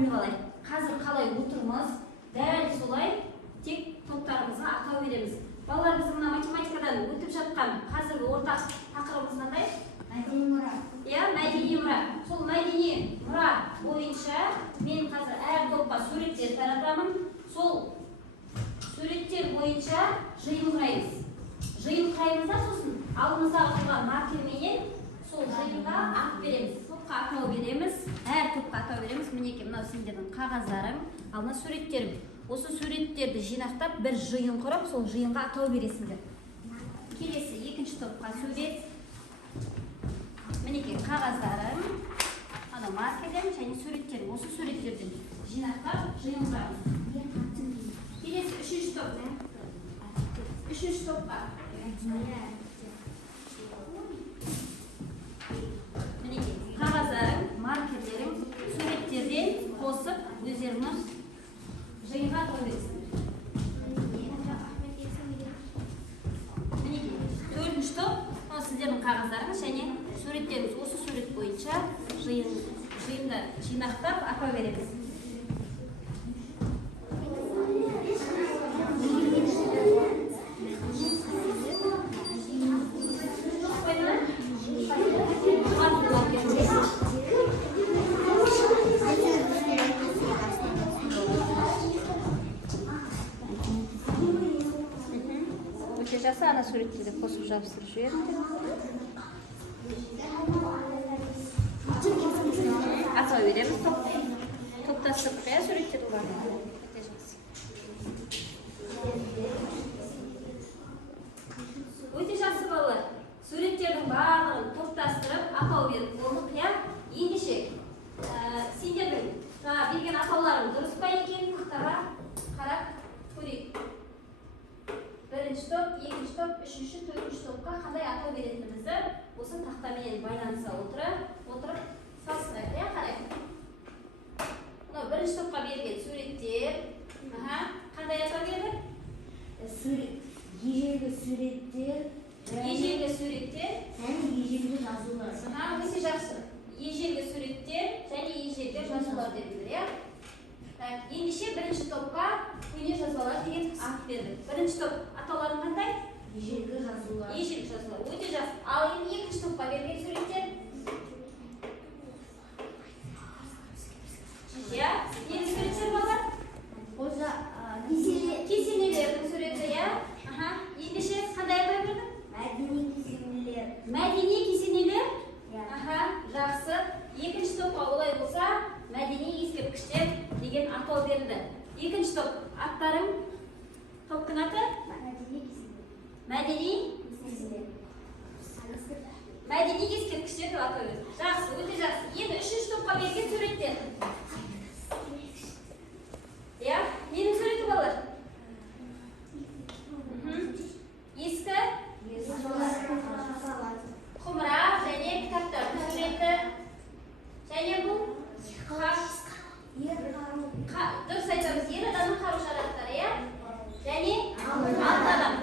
біліп алайық. Қазір қалай отырмыз, дәл солай тек топтарымызға атау береміз. Балалар, біз мына математикадан өтіп жатқан қазіргі ортақ тақырыбымыз қандай? Мәдени мұра. Иә, мәдени мұра. Сол мәдени мұра бойынша мен қазір әр топқа суреттер таратамын. Сол суреттер бойынша жиын құраймыз. Жиын құраймыз да, сосын алдымыздағы тұрған маркерменен сол жиынға ат береміз. Топқа атау береміз. Әр топқа атау береміз. Мінекей мынау сендердің қағаздарың, ал мына суреттерім. Осы суреттерді жинақтап бір жиын құрып, сол жиынға атау бересіңдер. Келесі екінші топқа сурет. Мінекей қағаздарым, анау маркерден және суреттерім. Осы суреттерден жинақтап жиын құрамыз. Келесі үшінші топ. Үшінші топқа. Мінекей қағаздарым, маркерлерім, суреттерден қосып өздеріңіз жиынға атау бересіңдер. Мінекей төртінші топ. Сіздердің қағаздарыңыз және суреттеріңіз. Осы сурет бойынша жиында жинақтап атау береміз. Өте жақсы, ана суреттерді қосып жабыстырып жіберіңдер. Атау береміз. Топтастырып қоя суреттерді бар. Өте жақсы. Өте жақсы балалар. Суреттердің барлығын топтастырып атау беріп болдық, иә? Ендеше сендердің берген атауларың дұрыс па екен? Тақтаға қарап көрейік. Бірінші топ, екінші топ, үшінші, төртінші топқа қандай атау беретінімізді осы тақтаменен байланыса отырып салыстырайық, иә, қарайық. Мынау бірінші топқа берген суреттер. Қандай атау берді? Ежелгі суреттер. Ежелгі суреттер. Және ежелгі жазулар. Өте жақсы. Ежелгі суреттер және ежелгі жазулар дедіңдер, иә? Ендеше бірінші топқа көне жазбалар деген ат бердік. Бірінші топ атауларың қандай? Ежелгі жазулар. Ежелгі жазулар. Өте жақсы. Ал енді екінші топқа берген суреттер? Иә, нені суреттер балалар? Кесенелердің суреті, иә? Ендеше қандай атау берді? Мәдени кесенелер. Мәдени кесенелер? Жақсы. Екінші топқа олай болса, мәдени ескерткіштер деген атау берілді. Екінші топ аттарың, топтың аты? Мәдени ескерткіштер деп атау берілді. Жақсы, өте жақсы. Енді үшінші топқа берген суреттер. Иә, ненің суреті балалар? Ескі құмыра және кітаптардың суреті. Және бұл дұрыс айтамыз, ер адамның қару-жарақтары, иә? Және алтын адам.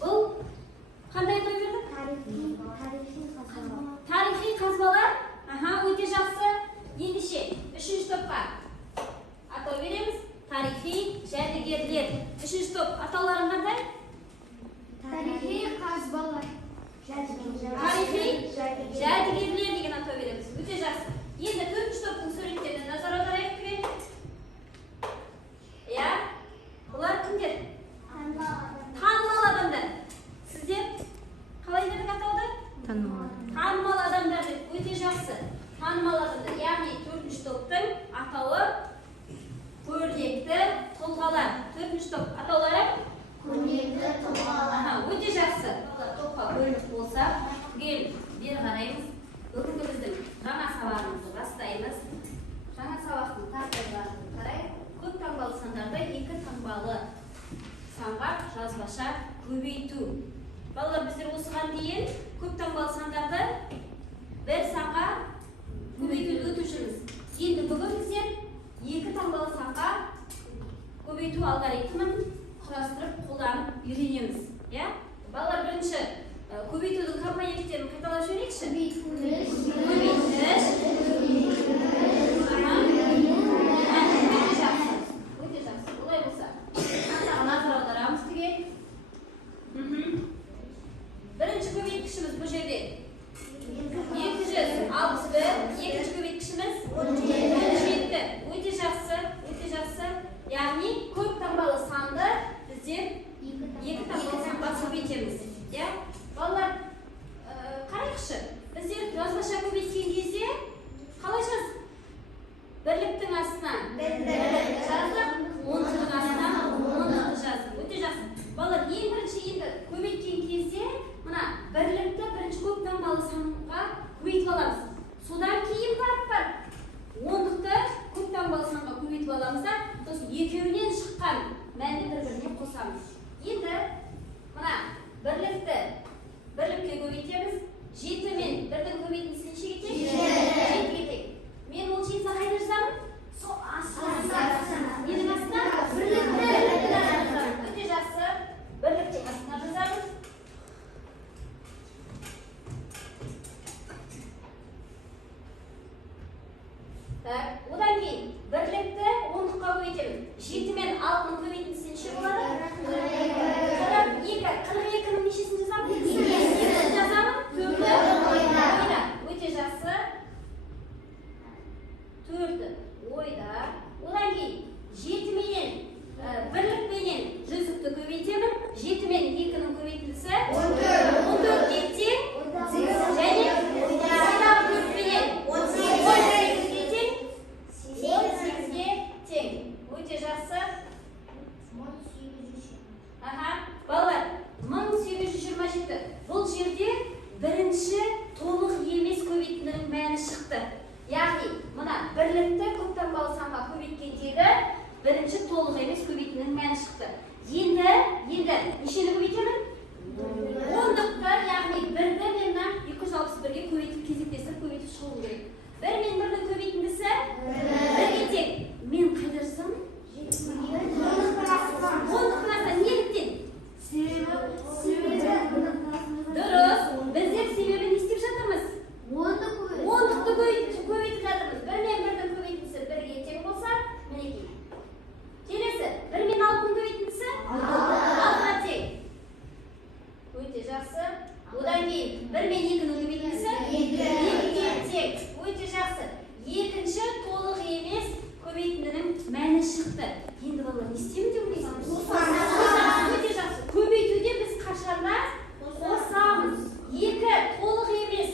Бұл қандай атау берді? Тарихи қазбалар. Өте жақсы. Ендеше үшінші топқа атау береміз. Тарихи жәдігерлер. Үшінші топ атауларың қандай? Тарихи қазбалар. Тарихи жәдігерлер деген атау береміз. Өте жақсы. Енді төртінші топтың суреттеріне назар аударайық кірейік. Иә? Бұлар кімдер? Танымал адамдар. Сіздер қалай дедік атауды? Танымал адамдар деп. Өте жақсы. Танымал адамдар. Яғни төртінші топтың атауы көрнекті тұлғалар. Төртінші топ атаулары? Көрнекті тұлғалар. Өте жақсы. Топқа бөлініп болса, түгел бері қараймыз. Бүгінгі біздің жаңа сабағымызды бастаймыз. Жаңа сабақтың тақырыбын қарайық. Көп таңбалы сандарды екі таңбалы санға жазбаша көбейту. Балалар, біздер осыған дейін көп таңбалы сандарды бір санға көбейтуді өтіп жүрміз. Енді бүгін біздер екі таңбалы санға көбейту алгоритмін құрастырып қолданып үйренеміз. Балалар, бірінші көбейтудің компоненттерін қайталап жіберейікші. Көбейткіш бүйтіп аламыз да, сосын екеуінен шыққан мәнді бір-біріне қосамыз. Енді мына бірлікке көбейтеміз. 7 мен 1-дің көбейтіндісін нешеге тең? 7-ге тең. Мен ол 7-ні қайда жазамын? Сол астына. Ненің астына? Бірліктің астына жазамын. Өте жақсы. Бірліктің астына жазамыз. Одан кейін бірлікті 10-ға көбейтеміз. 7 мен 6-ның көбейтіндісі неше болады? 42. 42-ның нешесін жазамын? 2-сін жазамын. 4-ті ойда. Өте жақсы. 4-ті ойда. Одан кейін 7 менен бірлікпенен жүздікті көбейтемін. 7 мен 2-ның көбейтіндісі 14-ге тең. Және ойдағы 4-пенен 18-ге тең. 18-ге тең. Өте жақсы. Балалар, 1827. Бұл жерде бірінші толық емес көбейтіндінің мәні шықты. Яғни, мына бірлікті көп таңбалы санға көбейткендегі бірінші толық емес көбейтіндінің мәні шықты. Енді нешені көбейтемін? 10-ды, яғни 1-ді мен 261-ге көбейтіп, кезектесіп көбейтіп шығуым керек. 1 мен 1-дің көбейтіндісі 1-ге тең. Мен қайда жазсам? 10-ның астына неліктен? Дұрыс. Біздер себебін не істеп жатырмыз? 10-ды көбейтіп жатырмыз. 1 мен 1-дің көбейтіндісі 1-ге тең болса, мінекей. Келесі, 1 мен 6-ның көбейтіндісі 6-ға тең. Өте жақсы. Одан кейін 1 мен 2-ның көбейтіндісі 2-ге тең. Өте жақсы. Екінші толық емес көбейтіндінің мәні шықты. Енді балалар не істеймін деп ойлайсыз? Өте жақсы. Көбейтуде біз қашанда қосамыз. 2 толық емес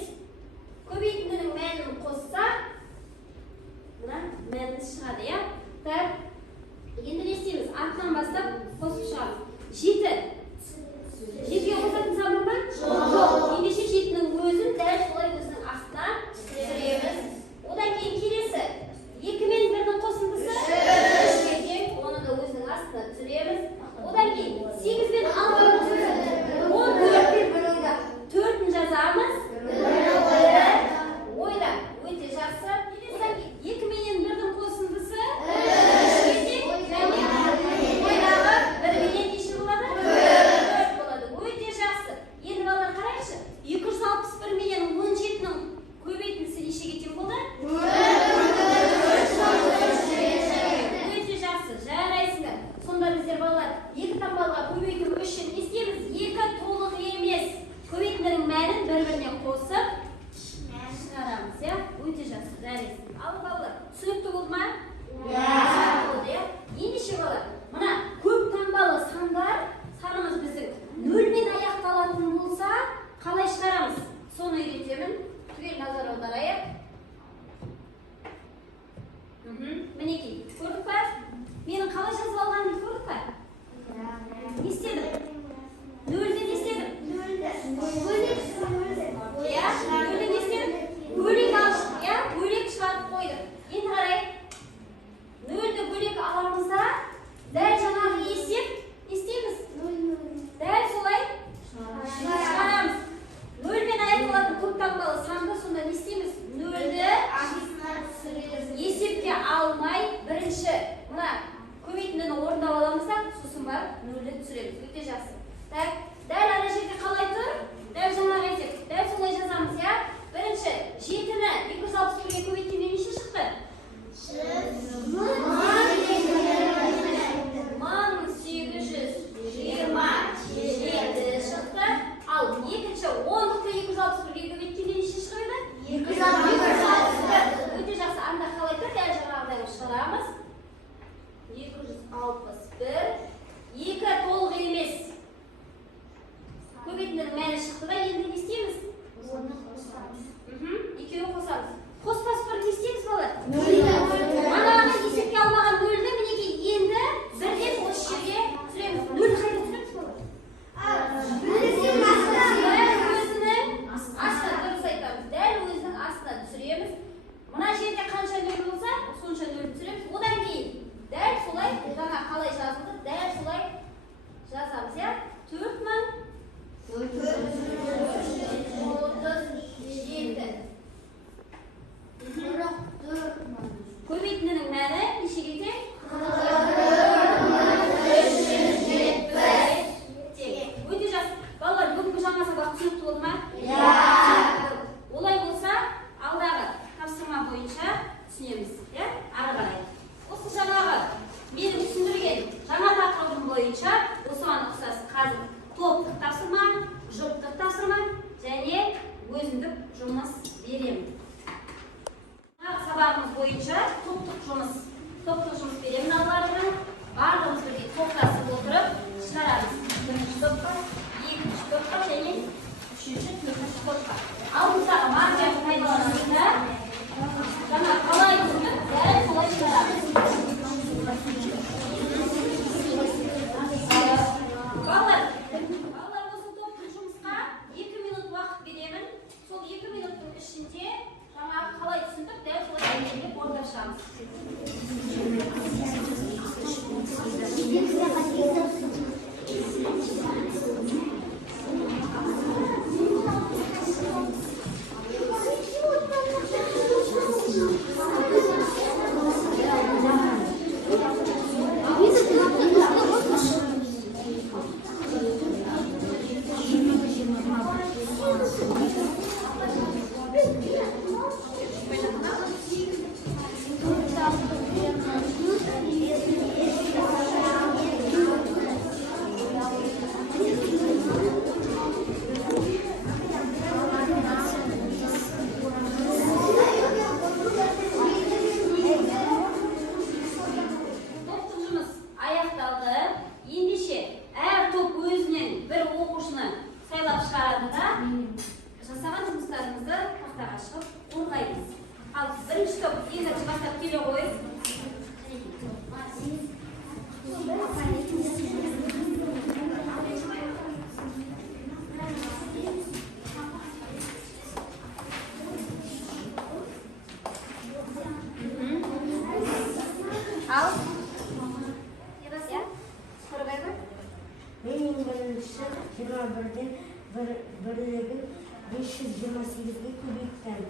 көбейтіндінің мәнін қоссақ, мына мәні шығады, иә? Так. Енді не істейміз? Артынан бастап қосып шығамыз. 7-ге қосатын сан бар ма? Жоқ. Ендеше 7-ның өзін дәл солай өзінің астына түсіреміз. Одан кейін келесі 2 мен 1-дің қосындысы 3-ге тең, оны да өзінің астына түсіреміз. Одан кейін 8 мен 6-ның қосындысы 4-ін жазамыз. Ойда. Өте жақсы. Одан кейін 2 менен 1-дің қосындысы 3-ге тең, және ойдағы 1 менен неше болады? 4 болады. Өте жақсы. Енді балалар қарайықшы. 261 менен 17-ның көбейтіндісі нешеге тең болды? Өте жақсы. Жарайсыңдар. Сонда біздер балалар 2 таңбалға көбейту үшін не істейміз? 2 толық емес көбейтіндінің мәнін бір-біріне қосып шығарамыз, иә? Өте жақсы. Жарайсың. Ал балалар, түсінікті болды ма? Болды, иә? Ендеше балалар, мына көп таңбалы сандар санымыз біздің 0-мен аяқталатын болса, қалай шығарамыз? Соны үйретемін. Түгел назар аударайық. Мінекей, көрдік па? Менің қалай жазып алғанымды көрдік па? Не істедім? 0-ді не істедім? Иә, 0-ді не істедім? Бөлек алшық, иә? Бөлек шығарып қойдық. Енді қарайық. 0-ді бөлек аламызда, дәл жаңағы есеп не істейміз? Дәл солай шығарамыз. 0-мен аяқталатын көп таңбалы санды сонда не істейміз? 0-ді есепке алмай бірінші мына көбейтіндіні орындап аламыз да, сосын барып 0-ді түсіреміз. Өте жақсы. Так, дәл ана жерде қалай тұр? Дәл жаңағы есеп. Дәл солай жазамыз, иә? Бірінші 7-ні 261-ге көбейткенде неше шықты? 1827 шықты. Ал екінші 10-ды 261-ге көбейткенде неше шығады? 261. Өте жақсы. Анда қалай тұр? Дәл жаңағыдай шығарамыз. 261. 2 толық емес көбейтіндінің мәні шықты да, енді не істейміз? Екеуін қосамыз. Қоспас бұрын не істейміз балар? Анағаны есепке алмаған 0-ді мінекей енді 1-ден осы жерге түсіреміз. 0-ді қайда түсіреміз балар? Өзінің астына, дұрыс айтамыз. Дәл өзінің астына түсіреміз. Мына жерде қанша 0 болса, сонша 0 түсіреміз. Одан кейін күбитінің мәні нешеге тең? 370. Өте жақсы. Балалар, бүгінгі жаңа сабақ түсінікті болды ма? Олай болса, алдағы тапсырма бойынша түсінеміз, ары қарай. Осы жаңағы менің түсіндірген жаңа тақырыбым бойынша осыған ұқсас қазір топтық тапсырма, жұптық тапсырма және өзіндік жұмыс беремін. Сабағымыз бойынша топтық жұмыс беремін алдарына. Барлығымыз бірге топтасып отырып шығарамыз. Бірінші топқа, екінші топқа және үшінші, төртінші топқа. Алдымыздағы маркерді пайдаланамызда жаңа қалай түсініп, дәл солай шығарамыз. Балалар, осы топтық жұмысқа 2 минут уақыт беремін. Сол 2 минуттың ішінде жаңағы қалай түсіндік, дәл солай әйелдеп орындап шығамыз. Бірлігін 528-ге көбейткен.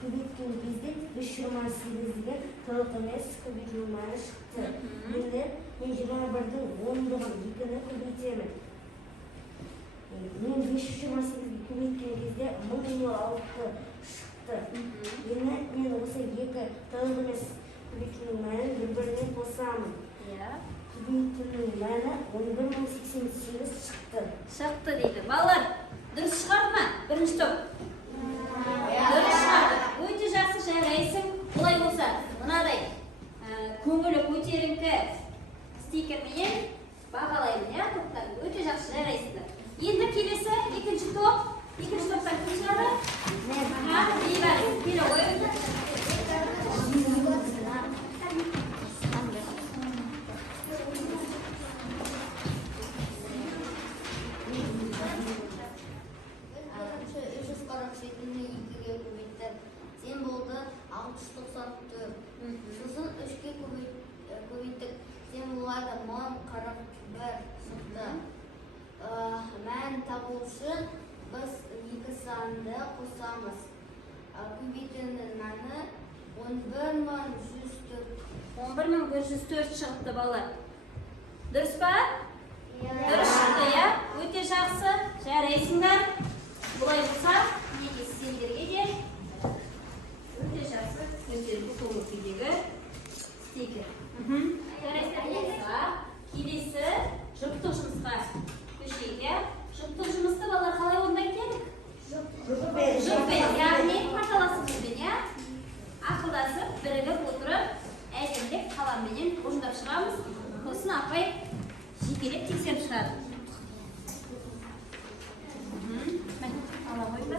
Көбейткен кезде 528-ге толық емес көбейтілмей шықты. Енді мен 21-дің 10-ын 2-ні көбейтемін. Мен 528-ге көбейткен кезде 1006 шықты. Енді мен осы 2 толық емес көбейтілмейін бір-біріне қосамын. Көбейтілдің мәні 11088 шықты. Шықты дейді. Балалар, дұрыс шығарды ма? Бірінші топ. Дұрыс шығарды. Өте жақсы жарайсың. Олай болса, мынадай көңілі көтеріңкі стикерменен бағалаймын, топтарын. Өте жақсы жарайсыңдар. Енді келесі екінші топ. Екінші топтан кім шығады? Бейбарыс. Келе қойыңдар. Сосын 3-ге көбейттік. Сен болады 1041 шықты. Мән табу үшін біз 2 санды қосамыз. Көбейтінің мәні 11104. 11104 шығыпты балалар. Дұрыс па? Дұрыс шықты, өте жақсы. Жарайсыңдар. Бұлай болса, неге сендерге де өте жақсы көтерілді көңіл күйдегі стикер. Келесі жұптық жұмысқа көшейік. Жұптық жұмысты балалар қалай орындайтын едік? Жұппен, яғни қаталасымызбен, ақылдасып, бірігіп отырып, әдемілеп қаламменен орындап шығамыз. Сосын апай жекелеп тексеріп шығады. Ала қойып.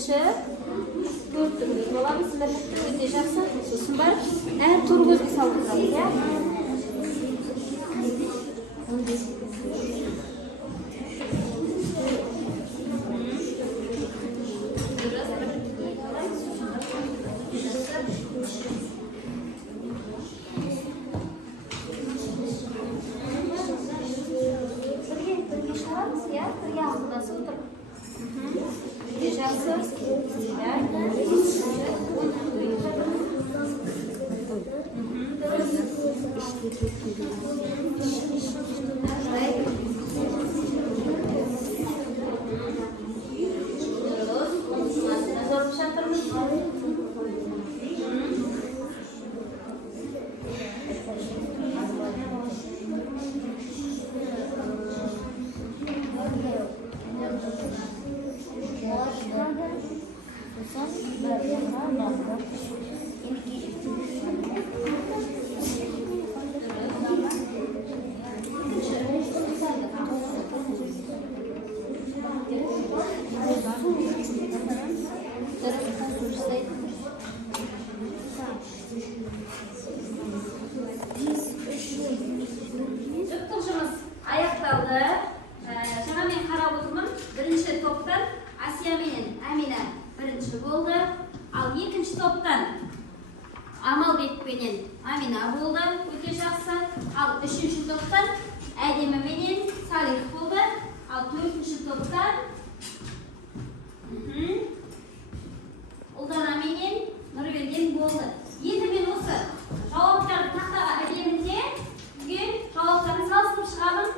екінші, төртінші боламыз. Өте жақсы. Сосын барып, әр тур көзге салып тұрамыз, иә? Бірге шығарамыз, иә? Бірге алдынасы отырып. Өте жақсы. Жаттығушымыз аяқталды. Жаңа мен қарап отырмын. Бірінші топтан Асия менен Әмина бірінші болды. Ал екінші топтан Амалбек пенен Амина болды. Өте жақсы. Ал үшінші топтан Әдемі менен Салих болды. Ал төртінші топтан Ұлдана менен Нұрберген болды. Енді мен осы жауаптарды тақтаға ілемінде түгел жауаптарын салыстырып шығамын.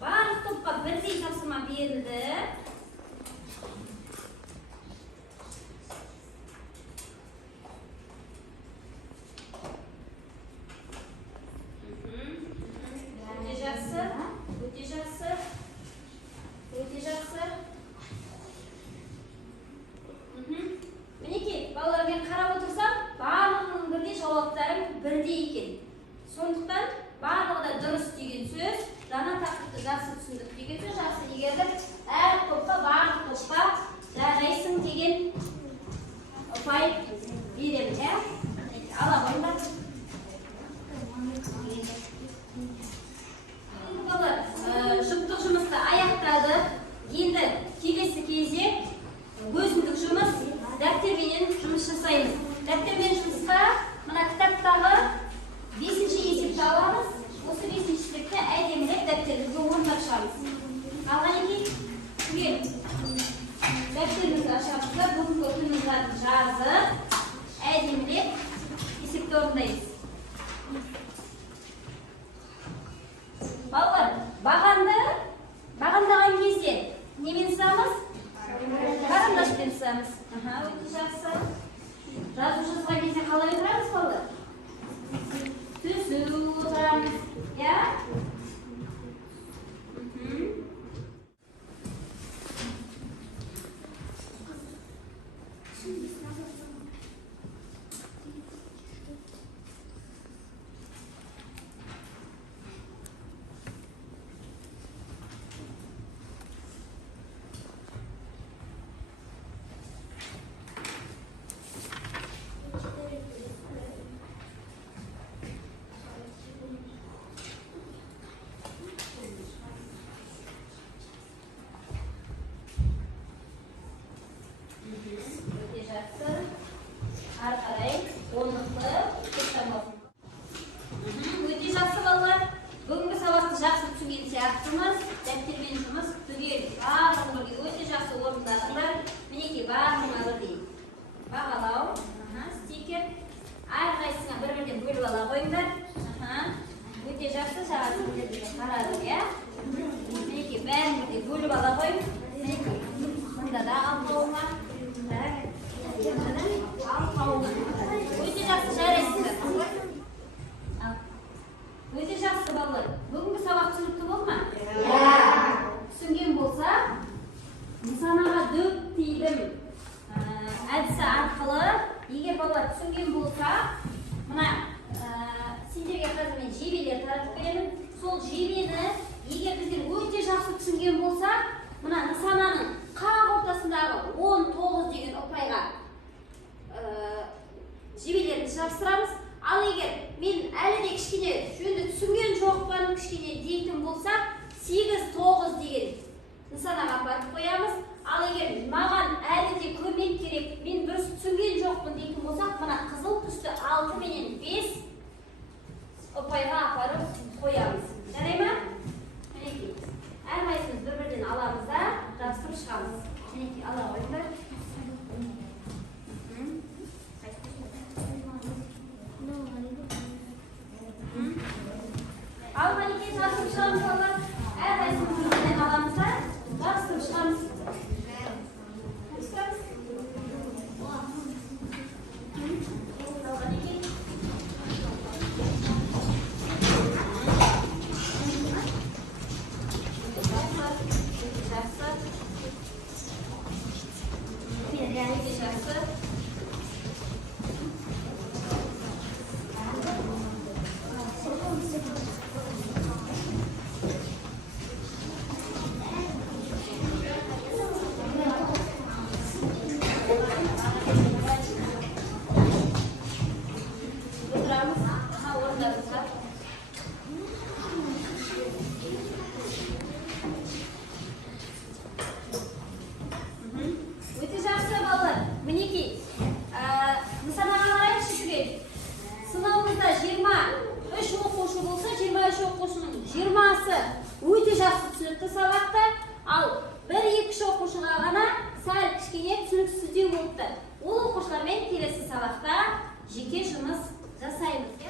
Барлық топқа бірдей тапсырма берілді. Өте жақсы, өте жақсы, өте жақсы. Мінекей, балалар, мен қарап отырсам, барлығының бірдей жауаптарым бірдей екен. Сондықтан барлығы да дұрыс деген сөз, жаңа тақырыпты жақсы түсіндік деген сөз, жақсы игердік. Әр топқа, барлық топқа жарайсың деген ұпай беремін, иә? Ала қойыңдар. Балалар, жұптық жұмысты аяқтадық. Енді келесі кезде өзіндік жұмыс, дәптерменен жұмыс жасаймыз. Дәптермен жұмысқа мына кітаптағы 5-ші есепті аламыз. Осы 5-ші есепті әдемілеп дәптерімізге орындап шығамыз. Қалғанекей түгел дәптерімізді ашамызда бүгінгі күнімізді жазып, әдемілеп есепті орындаймыз. Балалар, бағамдаған кезде немен сызамыз? Қарындашпен сызамыз. Өте жақсы. Жазу жазған кезде қалай отырамыз, балалар? Түзу отырамыз. Я? Өте жақсы балалар. Бүгінгі сабақ түсінікті болды ма? Түсінген болса, нысанаға дөп тидім әдісі арқылы, егер балалар түсінген болса, мына сендерге қазір мен жебелер таратып беремін. Сол жебені егер біздер өте жақсы түсінген болса, 19 деген ұпайға жебелерімізді жабыстырамыз. Ал егер мен әлі де кішкене жөнді түсінген жоқпын, кішкене дейтін болсақ, 8-9 деген нысанаға апарып қоямыз. Ал егер маған әлі де көмек керек, мен дұрыс түсінген жоқпын дейтін болсақ, мына қызыл түсті 6 менен 5 ұпайға апарып қоямыз. Жарай ма? Мінекей. Әрқайсымыз бір-бірден аламыз да, жабыстырып шығамыз. Мінекей, ала қойыңдар. Ал мінекей жабыстырып шығамыз балалар. Әрқайсымыз бір-бірден аламыз да, жабыстырып шығамыз. Өте жақсы түсінікті сабақты, ал 1-2 оқушыға ғана сәл кішкене түсініксіздеу болыпты. Ол оқушылармен келесі сабақта жеке жұмыс жасаймыз.